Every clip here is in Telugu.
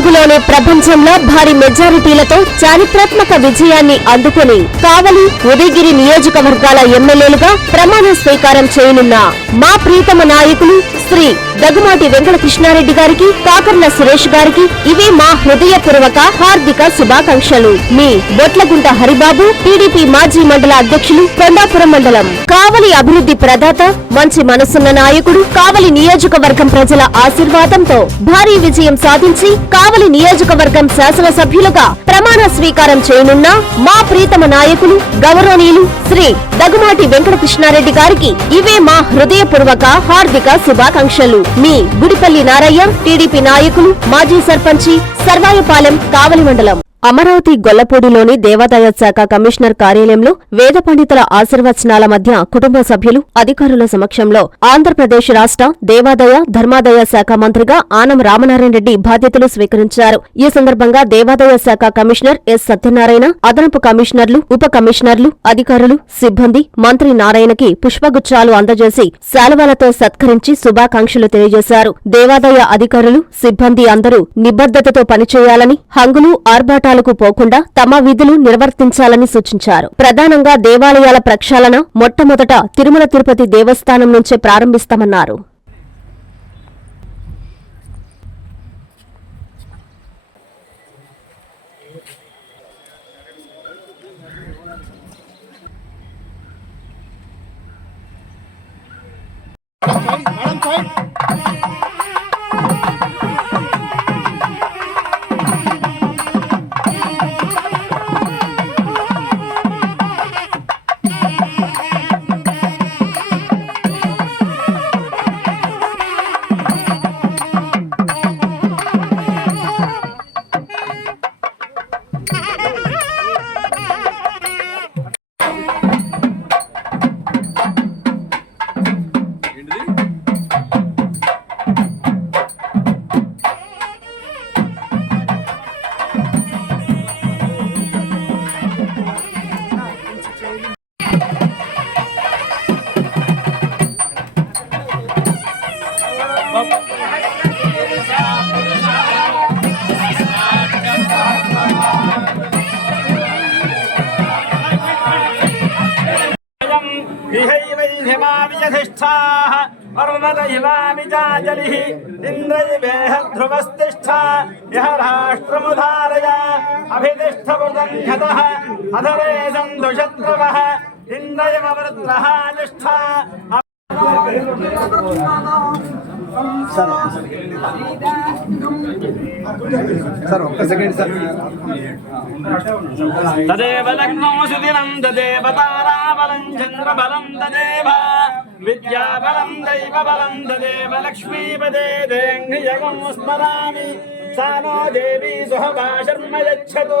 అడుగులోనే ప్రపంచంలో భారీ మెజారిటీలతో చారిత్రాత్మక విజయాన్ని అందుకుని కావలి ఉదయగిరి నియోజకవర్గాల ఎమ్మెల్యేలుగా ప్రమాణ స్వీకారం చేయనున్న మా ప్రీతమ నాయకులు శ్రీ దగ్గుమాటి వెంకటకృష్ణారెడ్డి గారికి కాకర్ల సురేష్ గారికి ఇవే మా హృదయపూర్వక హార్దిక శుభాకాంక్షలు. మీ బొట్లగుంట హరిబాబు టీడీపీ మాజీ మండల అధ్యక్షులు కొండాపురం మండలం. కావలి అభివృద్ధి ప్రదాత మంచి మనసున్న నాయకుడు కావలి నియోజకవర్గం ప్రజల ఆశీర్వాదంతో భారీ విజయం సాధించి కావలి నియోజకవర్గం శాసనసభ్యులుగా ప్రమాణ స్వీకారం చేయనున్న మా ప్రీతమ నాయకులు గౌరవనీయులు శ్రీ దగ్గుమాటి వెంకటకృష్ణారెడ్డి గారికి ఇవే మా హృదయ హృదయపూర్వక హార్దిక శుభాకాంక్షలు. మీ గుడిపల్లి నారాయణ టీడీపీ నాయకులు మాజీ సర్పంచి సర్వాయపాలెం కావలి మండలం. అమరావతి గొల్లపూడిలోని దేవాదాయ శాఖ కమిషనర్ కార్యాలయంలో వేద పండితుల ఆశీర్వచనాల మధ్య కుటుంబ సభ్యులు అధికారుల సమక్షంలో ఆంధ్రప్రదేశ్ రాష్ట్ర దేవాదాయ ధర్మాదాయ శాఖ మంత్రిగా ఆనం రామనారాయణ రెడ్డి బాధ్యతలు స్వీకరించారు. ఈ సందర్భంగా దేవాదాయ శాఖ కమిషనర్ ఎస్ సత్యనారాయణ అదనపు కమిషనర్లు ఉప కమిషనర్లు అధికారులు సిబ్బంది మంత్రి నారాయణకి పుష్పగుచ్చాలు అందజేసి శాలువాలతో సత్కరించి శుభాకాంక్షలు తెలియజేశారు. దేవాదాయ అధికారులు సిబ్బంది అందరూ నిబద్దతతో పనిచేయాలని హంగులు ఆర్భాటాలు ఆర్భాటాలకు పోకుండా తమ విధులు నిర్వర్తించాలని సూచించారు. ప్రధానంగా దేవాలయాల ప్రక్షాళన మొట్టమొదట తిరుమల తిరుపతి దేవస్థానం నుంచే ప్రారంభిస్తామన్నారు. విహైవైహిమావియధిష్ఠాः చాజలిः ఇంద్రైవేహ ధ్రువస్తిష్ఠ యः రాష్ట్రముధారయ అభితిష్ఠపుతం ఘతः అధరే సంధు శత్రువः ఇంద్రయమవృత్రः తిష్ఠ సార్ సార్ ఒక్క సెకండ్ సార్. తదేవ లగ్నో సుదినం తదేవ తారాబలం చంద్రబలం తదేవ విద్యాబలం దైవబలం తదేవ లక్ష్మీపదే దేంఘ్రియగం స్మరామి సానో దేవి సుహభా శర్మ యచ్చతు.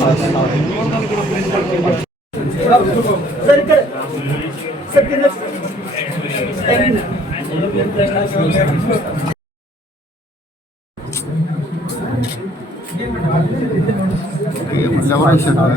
చాజలిः ఎవరు ఇచ్చారు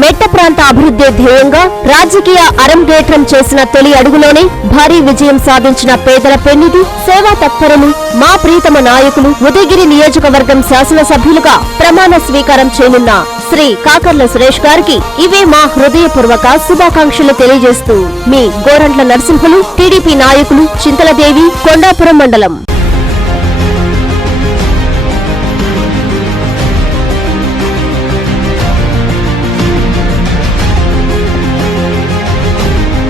మెట్ట ప్రాంత అభివృద్ధి ధ్యేయంగా రాజకీయ అరంగేట్రం చేసిన తొలి అడుగులోనే భారీ విజయం సాధించిన పేదల పెన్నిధి సేవా తత్పరులు మా ప్రీతమ నాయకులు ఉదయగిరి నియోజకవర్గం శాసనసభ్యులుగా ప్రమాణ స్వీకారం చేయనున్న శ్రీ కాకర్ల సురేష్ గారికి ఇవే మా హృదయపూర్వక శుభాకాంక్షలు తెలియజేస్తూ మీ గోరంట్ల నరసింహులు టీడీపీ నాయకులు చింతలదేవి కొండాపురం మండలం.